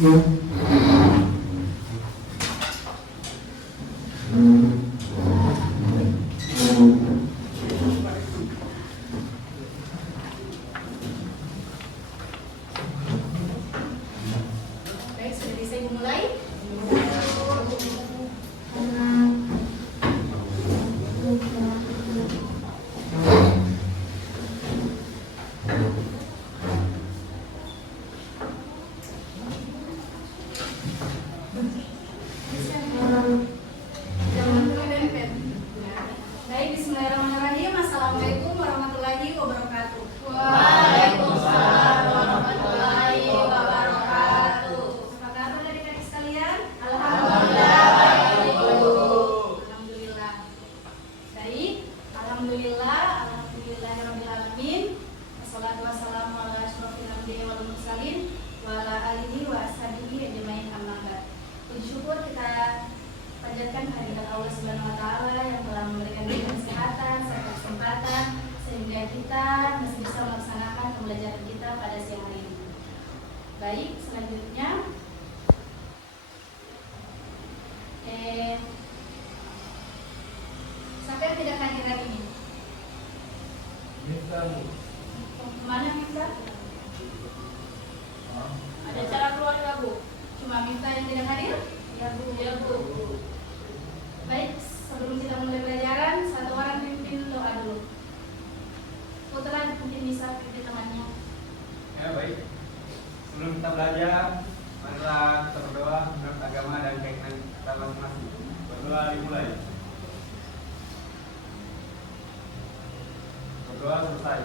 Baik, sudah bisa Ibu mulai? Baik, bismillahirrahmanirrahim. Assalamualaikum warahmatullahi wabarakatuh. Waalaikumsalam warahmatullahi wabarakatuh. Apa kabar adik-adik sekalian? Alhamdulillah baik, Ibu. Alhamdulillah. Baik, alhamdulillah, alhamdulillahirabbil alamin. Wassalatu wassalamu ala asyrofil anbiya'i wal mursalin wa ala alihi wa ashabihi ajmain amma ba'd. Puji syukur kita panjatkan kehadirat Allah Subhanahu wa taala yang telah memberikan kita kesehatan serta kesempatan sehingga kita masih bisa melaksanakan pembelajaran kita pada siang hari ini. Baik, selanjutnya siapa yang tidak hadir hari ini? Kemana minta? Ada cara keluar nggak, Bu? Cuma minta yang tidak hadir? Ya, Bu. Ya, Bu. Baik, sebelum kita mulai pelajaran, satu orang pimpin doa dulu. Putra mungkin bisa pimpin temannya. Ya baik. Sebelum kita belajar, marilah kita berdoa menurut agama dan keyakinan kita masing-masing. Berdoa dimulai. Berdoa selesai.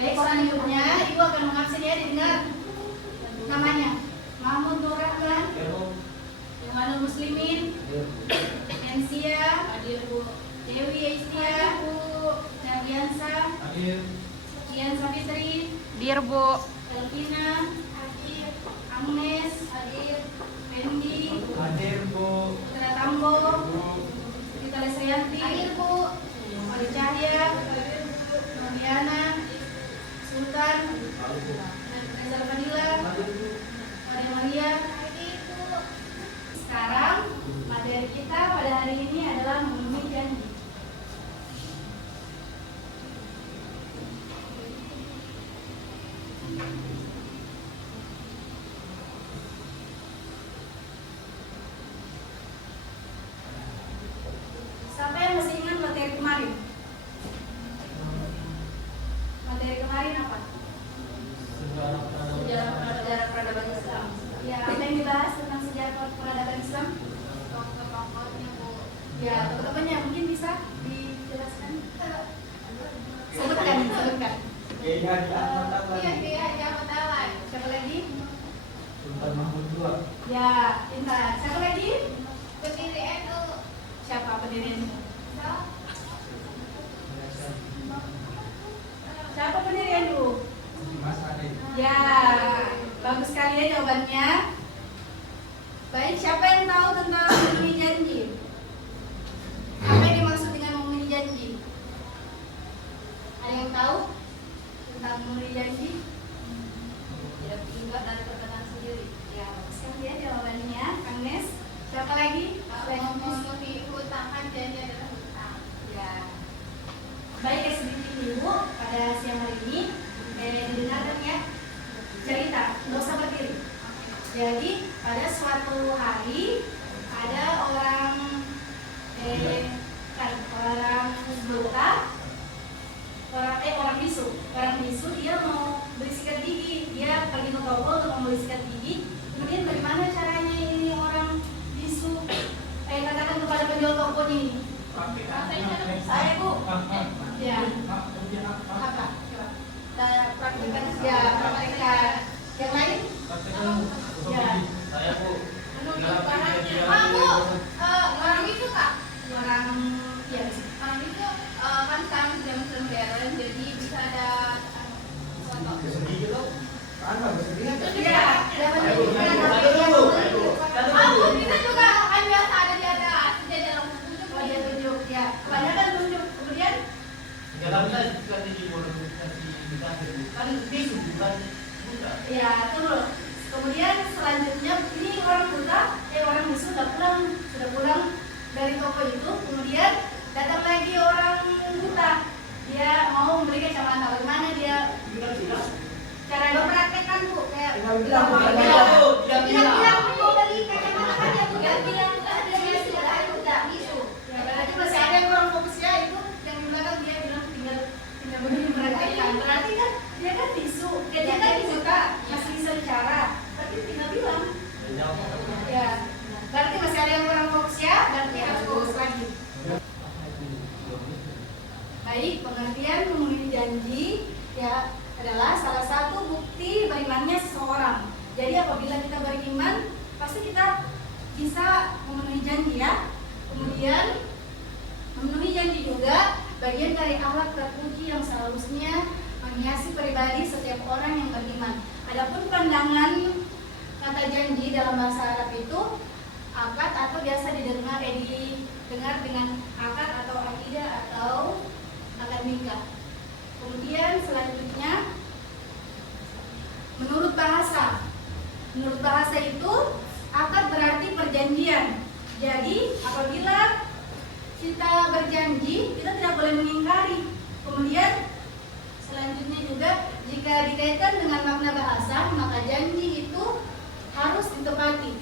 Baik, selanjutnya Ibu akan mengabsen ya, didengar namanya. Mahmud Nur Rahman, Ya Bu. Imanul Muslimin, Ensia, Hadir, Bu. Dewi Aistia, Nabiansa, Hadir. Dian Safitri, Dir, Bu. Elvina, Agnes, Fendi, Hadir Bu. Putra Tambo, Bu. Rita Lesrianti, Odi Cahya, Noviana, Sultan, Reza Fadila, Maria Maria. Sekarang materi kita pada hari ini adalah memenuhi janji. Siapa yang masih ingat materi kemarin? Materi kemarin apa? Sejarah peradaban Islam. Ya, apa yang dibahas tentang sejarah peradaban Islam? Tokoh-tokohnya, Bu. Ya, teman-temannya mungkin bisa dijelaskan. Sebutkan. Kiai Haji Ahmad Dahlan. Siapa lagi? Sultan Mahmud II. Ya, Intan. Siapa lagi? Pendiri NU. Siapa pendiri NU? Siapa pendiri NU? Mas Ade. Ya, bagus sekali ya jawabannya. Baik, siapa yang tahu tentang memenuhi janji? Apa yang dimaksud dengan memenuhi janji? Ada yang tahu tentang memenuhi janji? Tidak tinggal dari perkataan sendiri. Ya, bagus sekali ya jawabannya. Kang Nes, siapa lagi? Memenuhi hutang, janji adalah hutang. Ya. Baik ya, sedikit dulu pada siang hari ini didengarkan ya cerita, nggak usah berdiri. Jadi pada suatu hari ada orang buta, orang bisu dia mau beli sikat gigi, dia pergi ke toko untuk membeli sikat gigi. Kemudian bagaimana caranya ini orang bisu katakan kepada penjual toko ini? Saya Bu. Ya. Apa? Coba. Praktekkan. Ya, praktekkan. Yang lain? Ya. Saya Bu. Menunjuk barangnya. Bu. Orang itu, Kak. Orang ya. Orang itu kan sekarang sudah modern, jadi bisa ada foto. Ya, dapat Ayo, Aku bisa juga kan biasa ada di atas, jadi dalam tunjuk. Oh, dia tunjuk. Ya, kebanyakan tunjuk. Kemudian ya, tunggu. Kemudian selanjutnya ini orang buta, orang bisu sudah pulang dari toko itu. Kemudian datang lagi orang buta, dia mau membeli kacamata. Bagaimana dia cara berpraktekkan Bu? Kayak bilang mau beli kacamata kan dia buta, bilang dia bisu, buta bisu. Ya berarti masih ada yang kurang fokus ya, itu yang di belakang dia bilang tinggal begini praktekkan. Berarti kan dia kan bisu, dia kan buta, masih bisa bicara, tapi tinggal bilang. Ya, berarti masih ada yang kurang fokus ya, berarti harus fokus lagi. Baik, pengertian memenuhi janji ya adalah salah satu bukti berimannya seseorang. Jadi apabila kita beriman, pasti kita bisa memenuhi janji ya. Kemudian memenuhi janji juga bagian dari akhlak terpuji yang seharusnya menghiasi pribadi setiap orang yang beriman. Adapun pandangan kata janji dalam bahasa Arab itu akad atau biasa didengar dengan akad atau akidah atau akad nikah. Kemudian selanjutnya menurut bahasa itu akad berarti perjanjian. Jadi apabila kita berjanji, kita tidak boleh mengingkari. Kemudian selanjutnya juga jika dikaitkan dengan makna bahasa, maka janji itu harus ditepati.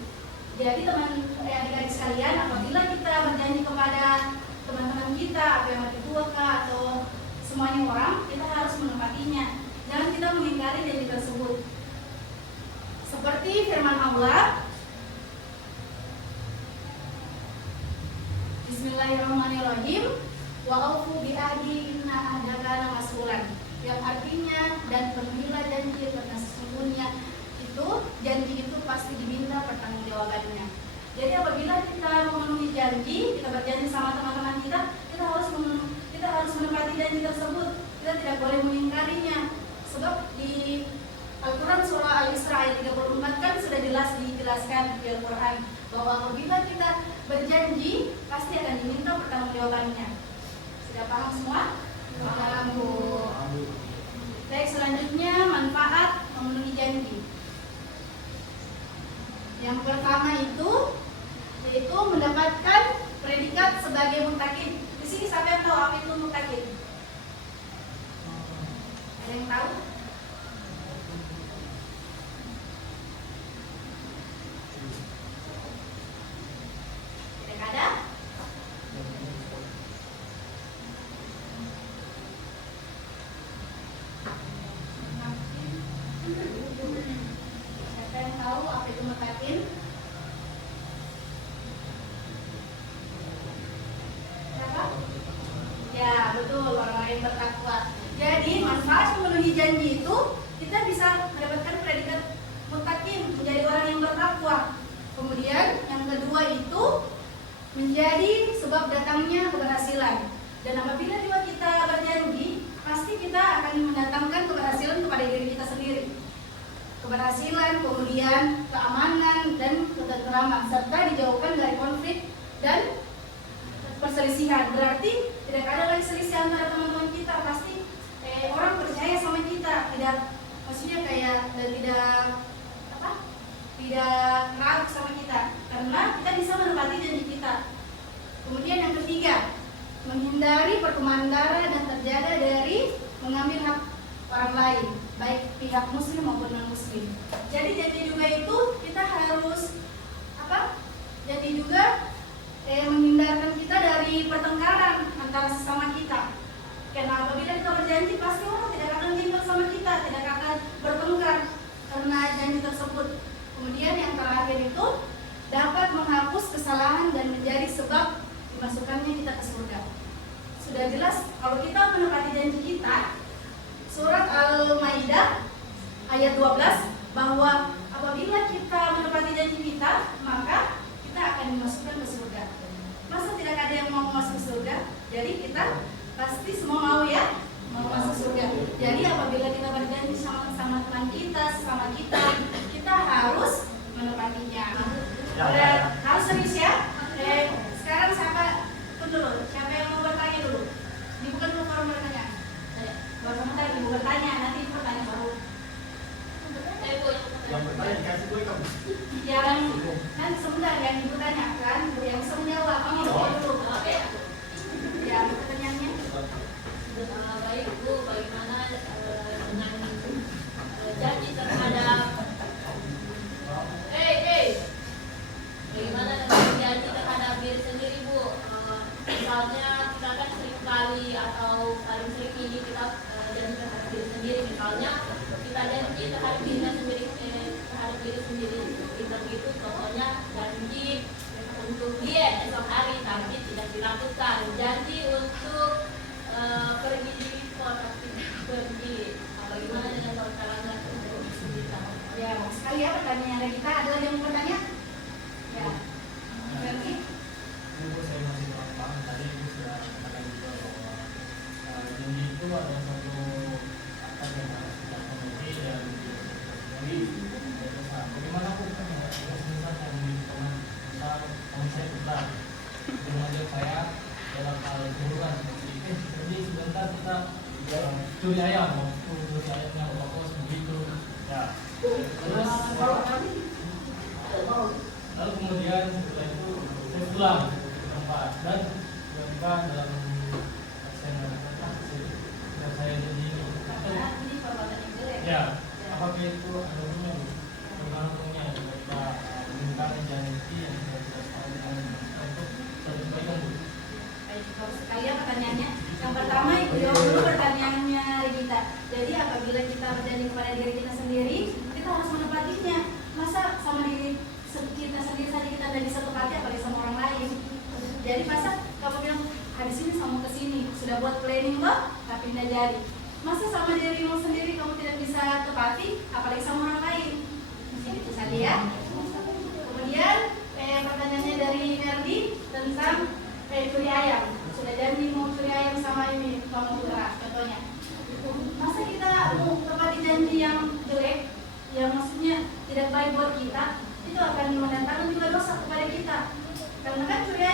Jadi adik-adik sekalian, apabila kita berjanji kepada teman-teman kita, atau yang lebih tua atau semuanya orang, kita harus menepatinya. Jangan kita mengingkari janji tersebut. Seperti firman Allah, Bismillahirrahmanirrahim, wa aufu bi ahdi inna ahda kana mas'ulan. Yang artinya dan penuhilah janji karena sesungguhnya itu janji itu pasti diminta pertanggungjawabannya. Jadi apabila kita memenuhi janji, kita berjanji sama teman-teman kita, kita harus menepati janji tersebut. Kita tidak boleh mengingkarinya. Sebab di Al-Quran surah Al-Isra ayat 34 kan sudah jelas dijelaskan di Al-Quran bahwa apabila kita berjanji pasti akan diminta pertanggungjawabannya. Sudah paham semua? Paham Bu. Baik, selanjutnya manfaat memenuhi janji. Yang pertama itu yaitu mendapatkan predikat sebagai muttaqin. Di sini siapa yang tahu apa itu muttaqin? Ada yang tahu? Tidak ada? Siapa yang tahu apa itu muttaqin? Siapa? Ya, betul, orang-orang yang bertakwa. Jadi manfaat memenuhi janji itu kita bisa mendapatkan predikat muttaqin, menjadi orang yang bertakwa. Kemudian yang kedua itu menjadi sebab datangnya keberhasilan. Dan apabila juga kita berjanji, pasti kita akan mendatangkan keberhasilan kepada diri kita sendiri. Keberhasilan, kemudian keamanan dan ketentraman, serta dijauhkan dari konflik dan perselisihan. Berarti tidak ada lagi selisih antara teman-teman kita. Pasti orang percaya sama kita, maksudnya kayak tidak ragu sama kita, karena kita bisa menepati janji kita. Kemudian yang ketiga, menghindari pertumpahan darah dan terjaga dari mengambil hak orang lain, baik pihak muslim maupun non muslim. Jadi janji juga itu kita harus Janji juga menghindarkan kita dari pertengkaran antara sesama kita. Karena apabila kita berjanji, pasti orang tidak akan cinta sama kita, tidak akan bertengkar karena janji tersebut. Kemudian yang terakhir itu dapat menghapus kesalahan dan menjadi sebab dimasukkannya kita ke surga. Sudah jelas kalau kita menepati janji kita. Surat Al-Maidah ayat 12 bahwa apabila kita menepati janji kita, maka kita akan dimasukkan ke surga. Masa tidak ada yang mau masuk ke surga? Jadi kita pasti semua mau ya, mau masuk surga. Jadi apabila kita berjanji sama teman kita, kita harus menepatinya. Harus serius ya. Sekarang siapa yang mau bertanya dulu? Dibuka dulu forum bertanya. Baru sebentar ibu bertanya, nanti pertanyaan baru. Yang kan sebentar yang ibu tanyakan, yang bisa menjawab. Kamu jawab dulu. Ya, pertanyaannya. Baik Bu, bagaimana dengan janji terhadap bagaimana dengan janji terhadap diri sendiri Bu? Misalnya kita kan sering kali atau paling sering ini kita janji terhadap diri sendiri. Misalnya kita janji terhadap diri sendiri kita begitu, contohnya janji untuk diet esok hari tapi tidak dilakukan, janji untuk pergi tapi tidak pergi. Bagaimana dengan perkalangan untuk kita? Ya, sekali ya pertanyaan kita adalah yang mau bertanya. Ya, berarti Ibu saya masih kurang paham. Tadi Ibu sudah katakan juga bahwa janji itu adalah satu akad yang harus kita penuhi dan dipenuhi. Bagaimana Bu? Misal saya memiliki teman, misal teman saya putar, dia mengajak saya dalam hal hiburan seperti itu. Jadi sebentar kita curi ayam, curi ayamnya bagus begitu. Ya. Terus lalu kemudian setelah itu saya pulang ke tempat dan tiba-tiba dalam saya mengatakan saya jadi ini perbuatan yang jelek. ya apakah itu ada hukumnya hukumnya kita mengingkari janji yang sudah dilakukan dengan untuk satu kebaikan Bu. Baik, bagus sekali ya pertanyaannya. Yang pertama itu jawab dulu pertanyaannya kita. Jadi apabila kita berjanji kepada diri kita sendiri, kita harus menepatinya. Masa sama diri kita sendiri saja kita tidak bisa tepati, apalagi sama orang lain. Jadi masa kamu bilang habis ini kamu kesini sudah buat planning loh, tapi tidak jadi. Masa sama dirimu sendiri kamu tidak bisa tepati, apalagi sama orang lain. Mungkin itu saja ya. Kemudian pertanyaannya dari Nerdi tentang curi ayam. Sudah janji mau curi ayam sama ini kamu putra contohnya. Masa kita mau tepati janji yang jelek, yang maksudnya tidak baik buat kita, itu akan mendatangkan juga dosa kepada kita. Karena kan curi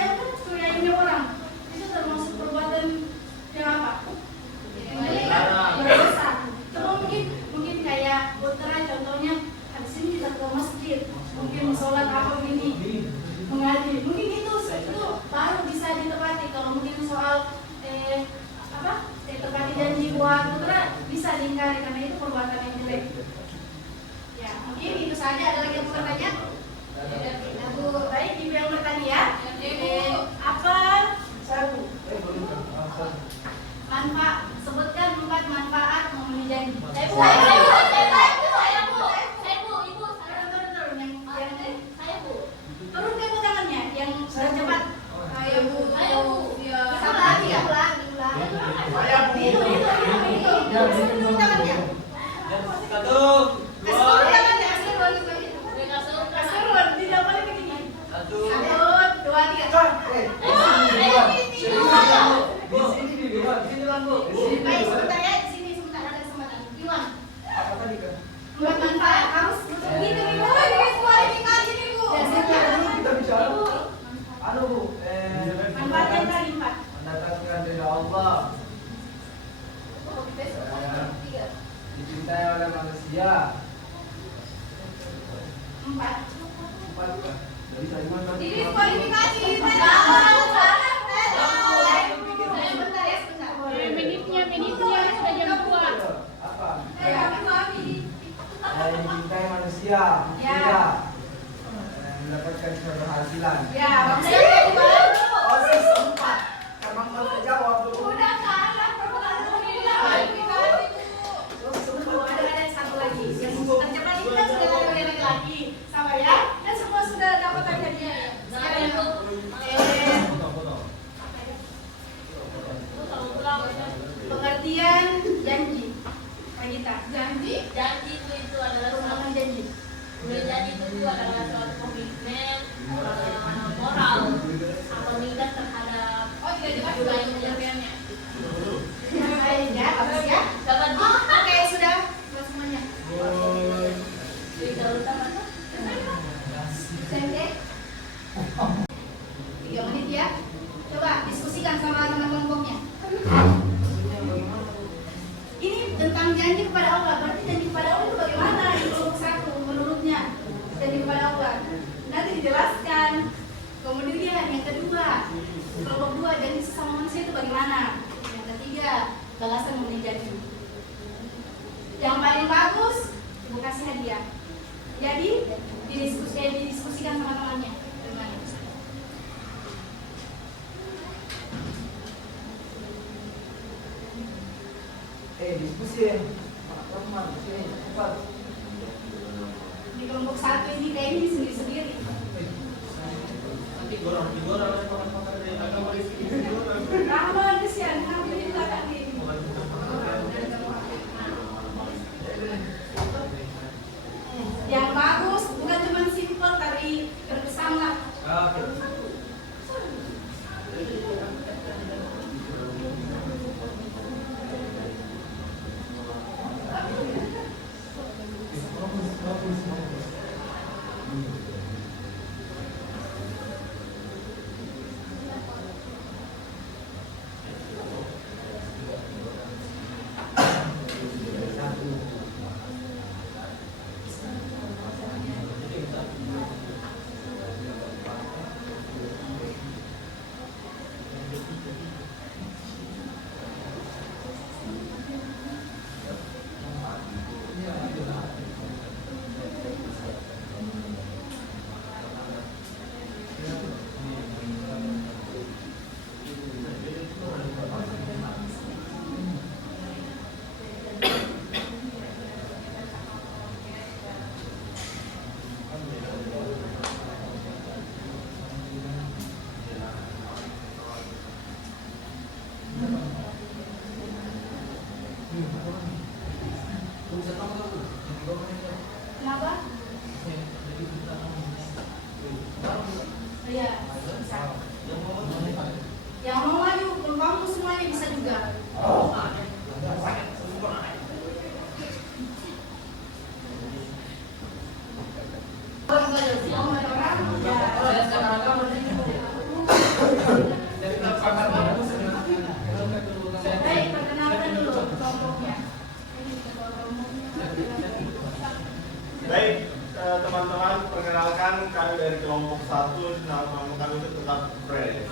ayamnya orang, itu termasuk perbuatan yang apa? Berdosa. Coba mungkin kayak putra contohnya habis ini kita ke masjid, mungkin sholat apa begini, mengaji, mungkin itu baru bisa ditepati. Kalau mungkin soal tepati janji buat putra bisa diingkari karena itu perbuatan yang jelek. Ya, mungkin itu saja. Ada lagi yang mau bertanya? Baik, ibu yang bertanya ya. Apa manfaat? Sebutkan 4 manfaat memenuhi janji. Turun ke tangannya yang sudah cepat. Sama lagi ya, ulang. Itu. Turun tangannya. Satu, dua, Turun, tidak boleh begini. satu. 1, 2, 3. Di sini Bang Bu. Baik, sebentar ya, di sini sebentar ada kesempatan. Iwan, Apa tadi kan? 4 manfaat harus begitu nih Bu. Kualifikasi nih Bu. Ya, sebentar. Kita bicara. Anu Bu, Manfaat yang tadi 4. mendatangkan ridha Allah, dicintai oleh manusia. 4. 4 dari saya mana? Ini kualifikasi. Menitnya sudah jam 2. Apa? Kami Dicintai manusia. Ya. Tidak. Mendapatkan keberhasilan. Ya, Osis 4. Abang mau terjawab dulu. udah kalah kualifikasi Bu. ada satu lagi. Yang tercepat ini kan sudah ada yang lagi. Sama ya. Kan semua sudah dapat hadiahnya. Sekarang itu pengertian janji. Pak Gita. Janji Janji itu adalah suatu Perumpamaan janji. janji itu adalah suatu komitmen moral atau niat terhadap tidak jelas budaya yang dia. Jadi didiskusikan sama temannya. Gimana? Diskusi ya. Teman, sini cepat. Di kelompok satu ini kayaknya sendiri-sendiri. Nanti digorang pakar dari agama di sini. Rahman kesian, alhamdulillah kan ini. Yang bagus bukan cuma simpel tapi berkesan lah. Kenapa? Iya. Yang mau maju, belum kamu semuanya bisa juga. Baik, perkenalkan dulu kelompoknya. Baik, teman-teman, perkenalkan kami dari kelompok 1, nama kami itu tetap Fred.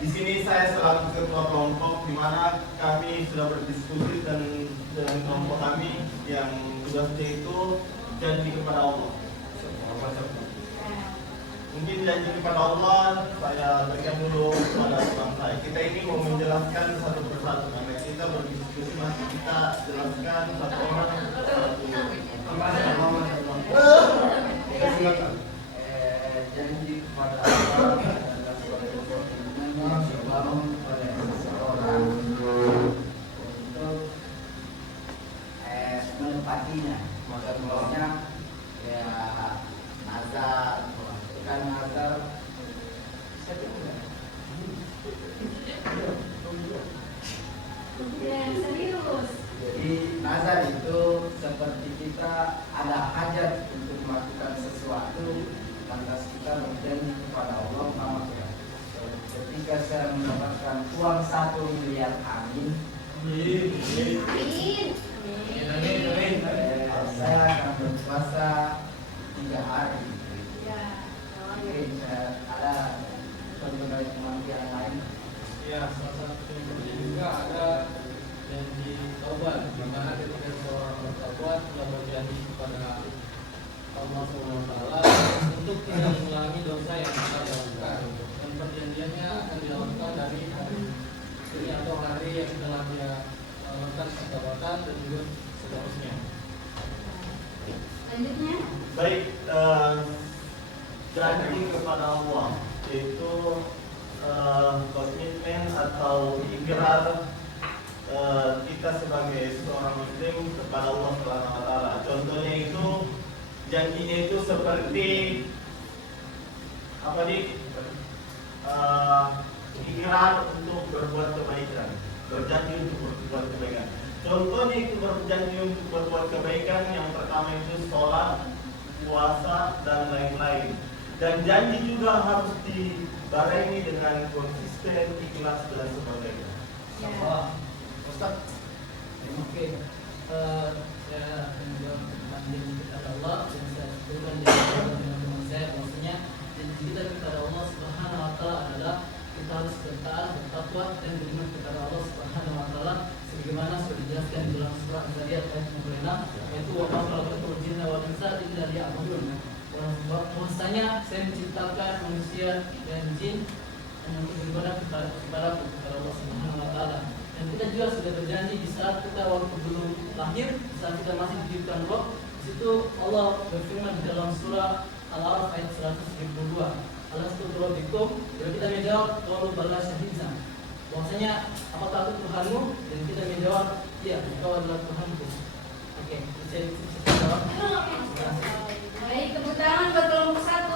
Di sini saya selaku ketua kelompok, di mana kami sudah berdiskusi dengan kelompok kami yang tugasnya itu janji kepada Allah. Mungkin janji kepada Allah, saya berikan dulu kepada teman saya. Kita ini mau menjelaskan satu persatu, karena kita berdiskusi masih kita jelaskan satu orang Janji kepada Allah adalah suatu komitmen yang dibangun oleh seseorang untuk menepatinya. Contohnya ya nazar, bukan nazar. Serius. Jadi nazar itu seperti kita ada hajat untuk melakukan sesuatu, lantas kita berjanji kepada Allah Muhammad. Ketika saya mendapatkan uang 1 miliar, amin. Saya akan berpuasa 3 hari. Ya. Mungkin ada contoh dari teman yang lain. Ya, salah satu juga ada janji taubat, di mana ketika seorang bertaubat telah berjanji kepada Allah SWT untuk tidak mengulangi dosa yang telah dilakukan, dan perjanjiannya akan dilakukan dari hari ini atau hari yang telah dia lakukan pertobatan dan juga seterusnya. Selanjutnya. baik. Janji kepada Allah itu komitmen atau ikrar kita sebagai seorang muslim kepada Allah Subhanahu wa taala. Contohnya itu janjinya itu seperti apa nih? Ikrar untuk berbuat kebaikan, berjanji untuk berbuat kebaikan. Contohnya itu berjanji untuk berbuat kebaikan yang pertama itu sholat, puasa dan lain-lain. Dan janji juga harus dibarengi dengan konsisten, ikhlas dan sebagainya. Ya. Ustaz, oke, saya akan menjawab tentang janji kepada Allah dan saya sebutkan dengan teman-teman saya bahwasanya janji kita kepada Allah Subhanahu wa taala adalah kita harus bertaat, bertakwa dan beriman kepada Allah Subhanahu wa taala sebagaimana sudah dijelaskan di dalam surah Az-Zariyat ayat 66, yaitu wa ma khalaqtul bahwasanya saya menciptakan manusia dan jin hanya untuk beribadah kepada Allah Subhanahu wa taala. Dan kita juga sudah berjanji di saat kita waktu belum lahir, saat kita masih diciptakan roh, di situ Allah berfirman di dalam surah Al-A'raf ayat 132. Alasturobikum, kalau kita menjawab kalau balas syahidna, bahwasanya apakah aku Tuhanmu? Dan kita menjawab iya, kau adalah Tuhanku. Oke, saya jawab. Baik, tepuk tangan buat kelompok 1.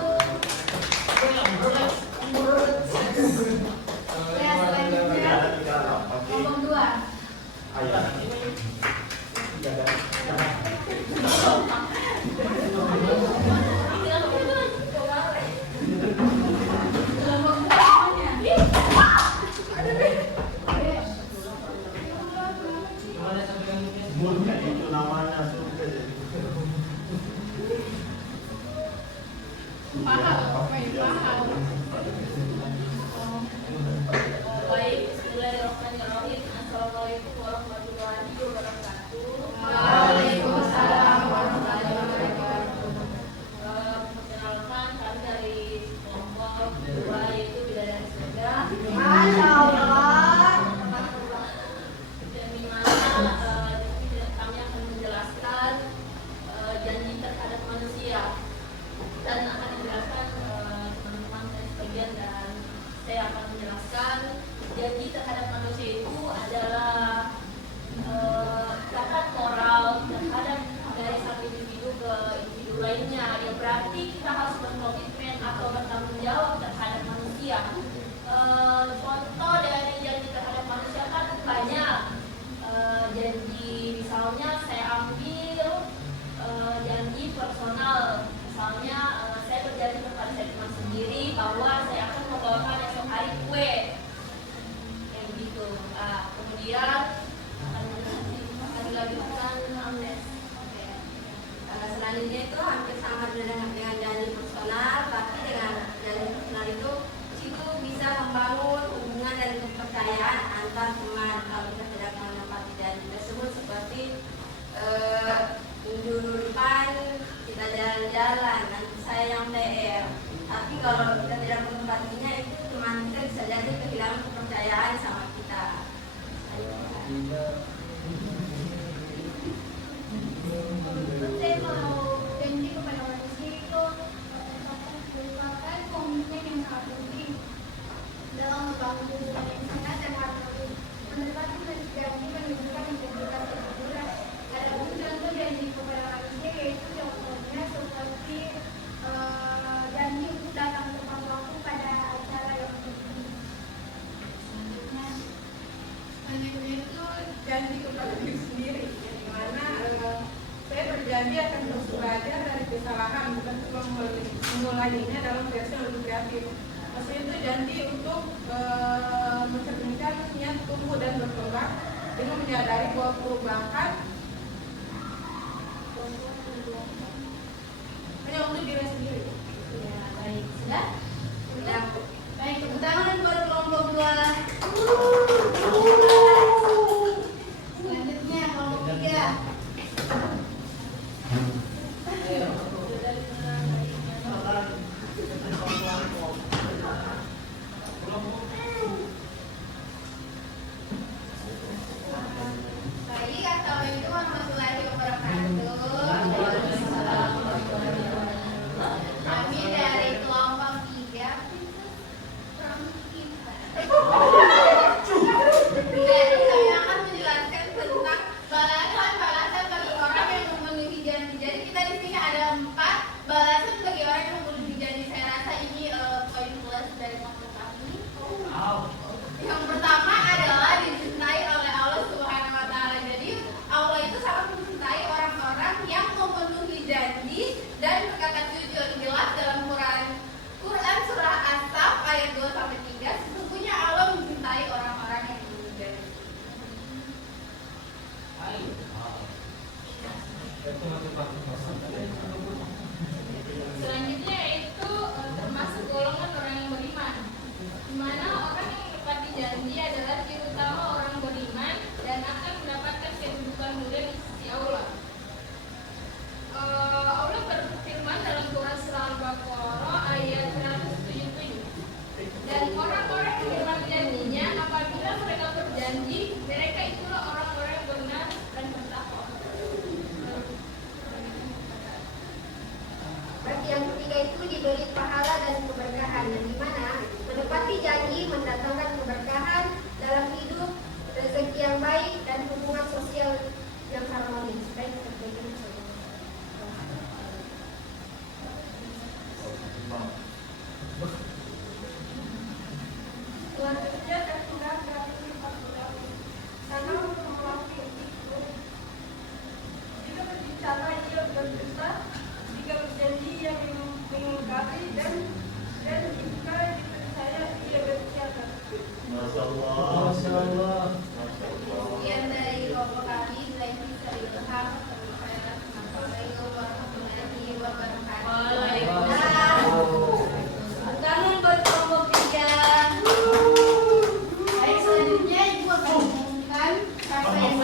Ya, selanjutnya kelompok 2. Ayah. Kelompok 2 semuanya. Gimana sampai yang mungkin? Surga itu namanya surga. Baik, bismillahirrahmanirrahim. Assalamualaikum warahmatullahi wabarakatuh. Waalaikumsalam warahmatullahi wabarakatuh. Perkenalkan, kami dari kelompok 2 yaitu Bidadari Surga. Masya Allah. Dan di mana kami akan menjelaskan janji terhadap manusia dan akan menjelaskan teman-teman saya sebagian, dan saya akan menjelaskan janji terhadap manusia itu adalah zakat moral terhadap dari satu individu ke individu lainnya, yang berarti kita harus berkomitmen atau bertanggung jawab terhadap manusia. Contoh dari janji terhadap manusia kan banyak. Janji misalnya saya ambil janji personal, misalnya saya berjanji kepada saya teman sendiri bahwa saya akan membawakan esok hari kue, kayak begitu. Kemudian akan dilanjutkan Amnes. Selanjutnya itu hampir sama dengan janji personal, tapi dengan janji personal itu situ bisa membangun hubungan dan kepercayaan antar teman kalau kita tidak menepati janji tersebut, seperti minggu depan kita jalan-jalan, nanti saya yang PR. Tapi kalau kita tidak menepatinya, itu teman kita bisa jadi kehilangan kepercayaan sama kita. Saya mau janji kepada manusia itu merupakan komitmen yang sangat penting dalam membangun hubungan yang sehat dan harmonis. Menepati janji menunjukkan integritas yang berat. Ada pun contoh janji kepada manusia, yaitu contohnya seperti janji untuk datang tepat waktu pada acara yang penting. Selanjutnya itu janji kepada diri sendiri, yang dimana saya berjanji akan terus belajar dari kesalahan bukan cuma mengulanginya dalam versi yang lebih kreatif. Maksudnya itu janji untuk mencerminkan niat tumbuh dan berkembang dengan menyadari bahwa perubahan hanya untuk diri sendiri. Ya, baik. Sudah? Sudah. Baik, tepuk tangan buat kelompok 2. Selanjutnya kelompok 3. Baik, assalamualaikum warahmatullahi wabarakatuh. itu diberi pahala dan keberkahan, yang dimana menepati janji mendatangkan keberkahan dalam hidup, rezeki yang baik, dan hubungan sosial yang harmonis. Baik, selanjutnya tertunda grafik 40. Karena untuk melakukan itu, jika berbicara ia berdusta, jika berjanji ia mengingkari, dan jika dipercaya ia berkhianat. Masya Allah. Masya Allah. Kemudian dari kelompok kami, Zaifi Sari Ilham, Assalamualaikum warahmatullahi wabarakatuh. Nah, tangan buat kelompok 3. Baik, selanjutnya Ibu akan mengumumkan siapa yang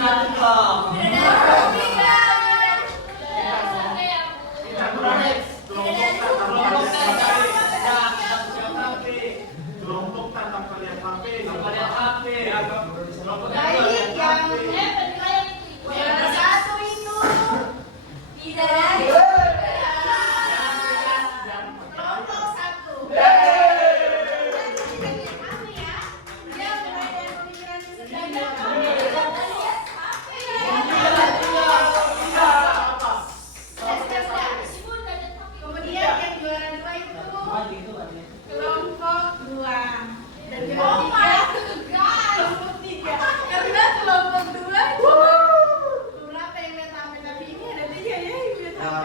Kelompok tatap kalian HP. baik yang juara 1 itu tidak dari kelompok 1. Dia mulai dari pemikiran sederhana. Kemudian yang juara 2 itu kelompok 2 dan juara 3 kelompok 3. Karena kelompok 2 berapa yang lihat HP, tapi ini ada 3 ya yang lihat HP.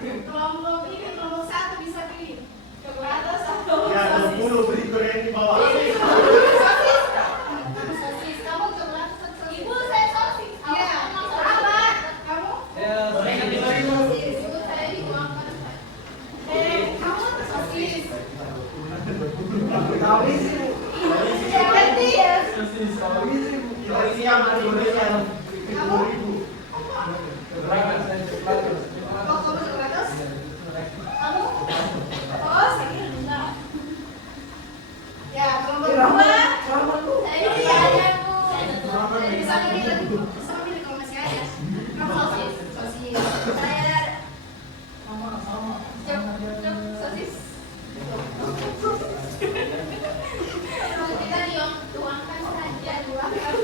Kelompok ini kelompok 1 bisa pilih ke atas atau Ya, sosis. 20 berikut yang di bawah. Sosis, kamu ke atas atau sosis? Ibu, saya sosis. Iya. Apa? Kamu? Sosis. Ibu saya dituangkan. Kamu sosis. Ganti ya. Ini yang ada berikan. Kamu? Oh, kamu ke atas? Kamu? Oh, saya enggak. Ya, kelompok 2. Saya pilih aja, Bu. Saya bisa pilih kalau masih ada. Kamu sosis. Sosis. Saya sosis. Kita tuangkan saja, tuangkan.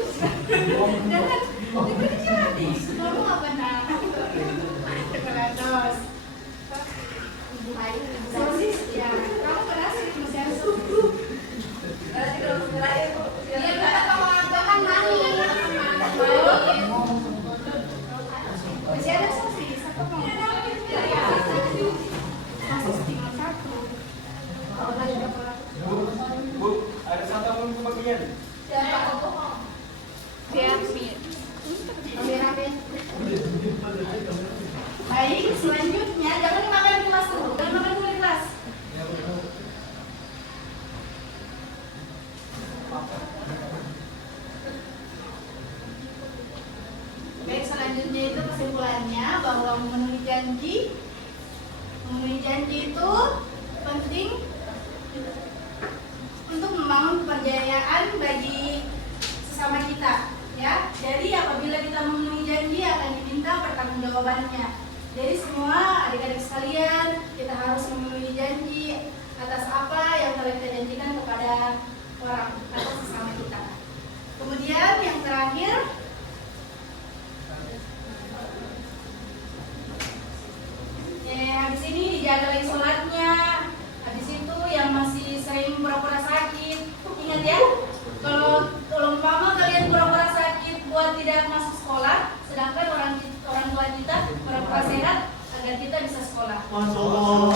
Jangan, itu jadi. Kamu apa nak? Kerados. Ibu Ayu, sosis. Ya, kamu berhasil masih ada sosis. Berarti kelompok terakhir, Bu. Iya, kita kawan-kawan mani. Masih ada sosis. Apa mau? Sosis tinggal 1. Kalau lagi dapat Bu, ada satu yang kebagian. siapa? Rame-rame. Baik, selanjutnya jangan makan di kelas dulu. Jangan makan dulu di kelas. Baik, selanjutnya itu kesimpulannya bahwa memenuhi janji itu penting untuk membangun kepercayaan bagi sesama kita, ya. Jadi apabila kita memenuhi janji akan diminta pertanggungjawabannya. Jadi semua adik-adik sekalian, kita harus memenuhi janji atas apa yang telah kita janjikan kepada orang atau sesama kita. Kemudian yang terakhir, habis ini dijaga lagi sholatnya. Habis itu yang masih sering pura-pura sakit, ingat ya, kalau umpama kalian pura-pura sakit buat tidak masuk sekolah, sedangkan orang tua kita pura-pura sehat agar kita bisa sekolah. Masya Allah.